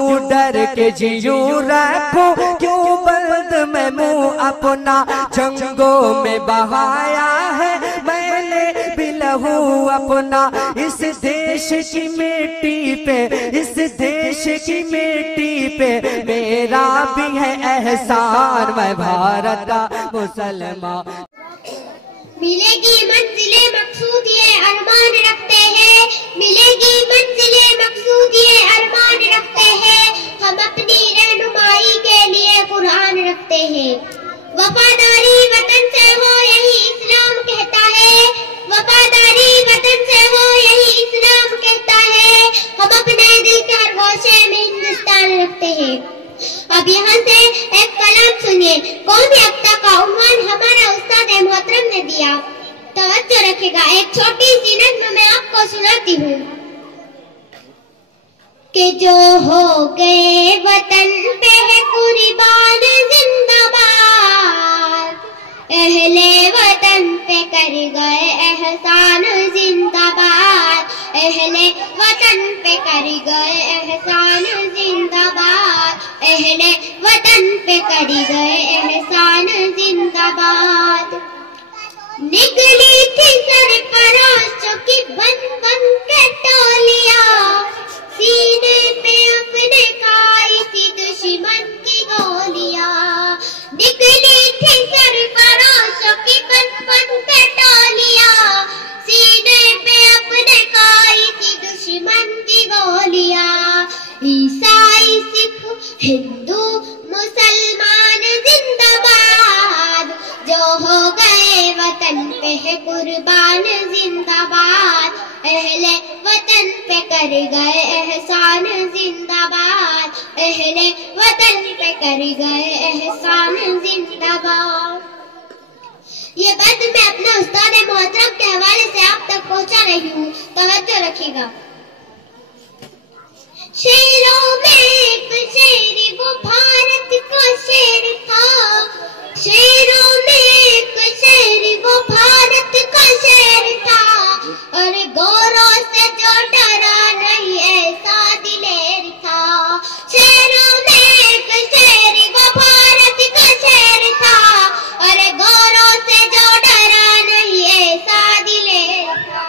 क्यों डर के जीऊं रखूं, क्यों बंद में मुंह अपना जंगों में बहाया है मैंने भी लहू अपना। इस देश की मिट्टी पे, इस देश की मिट्टी पे मेरा भी है एहसान, मैं भारत का मुसलमान। मिलेगी मंजिले मकसूद ये अरमान रखते हैं, मिलेगी मंजिले मकसूद ये अरमान रखते हैं। हम अपनी रहनुमाई के लिए कुरान रखते हैं। वफादारी वतन से हो यही इस्लाम कहता है, वफादारी वतन से हो यही इस्लाम कहता है। हम अपने दिल के हर गोशे में हिंदुस्तान रखते हैं। अब यहाँ से एक कलाम सुनिए। कौमी एकता का उन्वान हमारा उस्ताद मोहतरम ने दिया, तवज्जो रखेगा। एक छोटी सी नज़्म मैं आपको सुनाती हूँ कि जो हो गए वतन पे है कुर्बान जिंदाबाद, अहले वतन पे कर गए एहसान जिंदाबाद, अहले वतन पे कर गए एहसान जिंदाबाद, अहले वतन पे कर गए एहसान जिंदाबाद। निकली थी सरफराजों की बन बन के टोलियां, सीने पे अपने खाई थी दुश्मन की गोलियां। निकली थी सरफराजों की बन बन के टोलियां, सीने पे अपने खाई थी दुश्मन की गोलियां। ईसाई सिख हिंदू मुसलमान जिंदाबाद, जो हो गए वतन पे है कुर्बान जिंदाबाद, अहले वतन पे कर गए एहसान जिंदाबाद, अहले वतन पे कर गए एहसान जिंदाबाद। ये बात मैं अपने उस्ताद मोहतरम के हवाले से आप तक पहुंचा रही हूँ, तवज्जो रखिएगा। शेरों में एक शेर वो भारत का शेर था, शेरों में एक शेर वो भारत का शेर था, और गौरव से जो डरा नहीं ऐसा दिलेर था। शेरों में एक शेर वो भारत का शेर था, और गौरव से जो डरा नहीं ऐसा दिलेर था।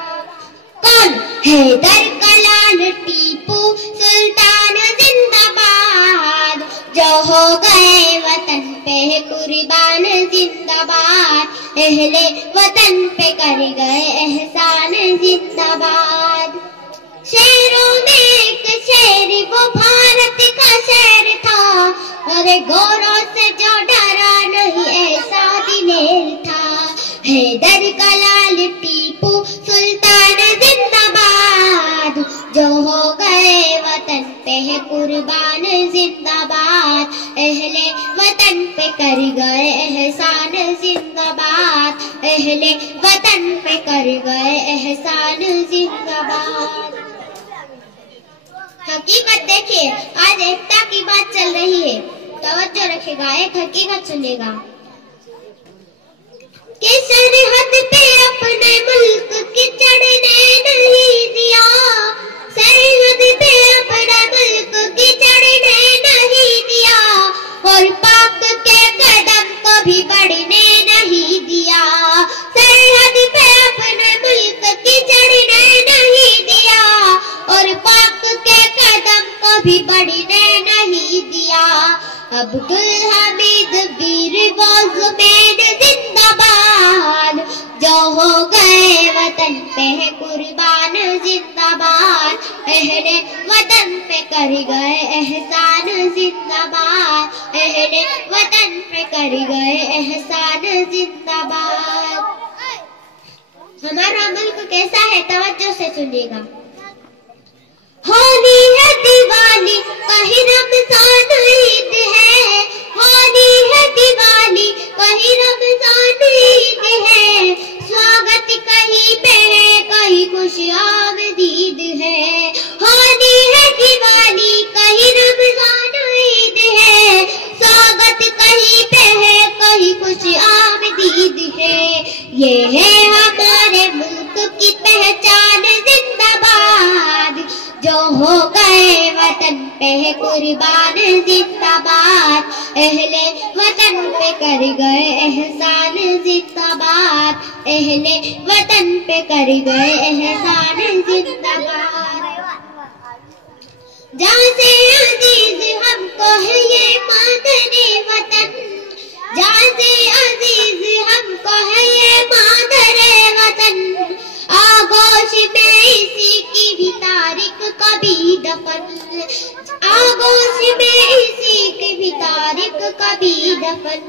कौन? हैदर का लाल टीपू सुल्तान जिंदाबाद, जो हो गए वतन पे कुर्बान जिंदाबाद, अहले वतन पे कर गए एहसान जिंदाबाद। शेरों में एक शेर वो भारत का शेर था, और गौरव से जो डरा नहीं ऐसा दिलेर था। हैदर का लाल टीपू सुल्तान जिंदाबाद, जो हो गए वतन पे है कुर्बान जिंदाबाद, अहले वतन पे कर गए एहसान जिंदाबाद, अहले वतन पे कर गए एहसान जिंदाबाद। हकीकत देखिए, आज एकता की बात चल रही है, तवज्जो रखिएगा। एक हकीकत सुनिएगा कि सरहद पे अपने मुल्क की चढ़ने नहीं दिया, सरहद पे अपना मुल्क की चढ़ने नहीं दिया, और पाक के कदम को भी बढ़ने नहीं दिया। सरहद पे अपने मुल्क की चढ़ने नहीं दिया, और पाक के कदम को भी बढ़ने नहीं दिया। अब्दुल हमीद वीर वोज़मेन जिंदाबाद, जो हो गए वतन पे है कुर्बान जिंदाबाद, अहले वतन पे कर गए एहसान जिंदाबाद, अहले वतन पे कर गए एहसान जिंदाबाद। हमारा मुल्क कैसा है, तवज्जो से सुनिएगा। होली है दिवाली कहीं रमजान ईद है, होली है दिवाली कहीं रमजान ईद है, स्वागत कहीं पे है कहीं खुशामदीद है। होली है दिवाली कहीं रमजान ईद है, स्वागत कहीं पे है कहीं खुशामदीद है। ये है हमारे मुल्क की पहचान जिंदाबाद, जो हो गए वतन है कुर्बान जिंदाबाद, अहले वतन पे कर गए एहसान जिंदाबाद, अहले वतन पे कर गए एहसान जिंदाबाद। जहाँ से अजीज हमको है ये मादरे वतन, जहाँ से अजीज हमको है ये मादरे वतन, आगोश में इसी की भी तारीख कभी दफन, आगोश में इसी की भी तारीख कभी दफन,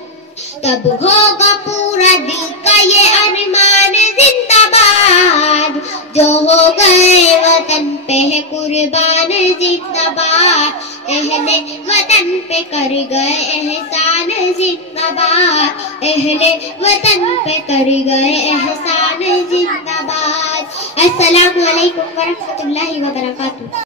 तब होगा पूरा दिल का ये अरमान जिंदाबाद, जो हो गए वतन पे है कुर्बान जिंदाबाद, अहले वतन पे कर गए एहसान जिंदाबाद, अहले वतन पे कर गए एहसान जिंदाबाद। अस्सलामु अलैकुम वरहमतुल्लाहि वबरकातुहू।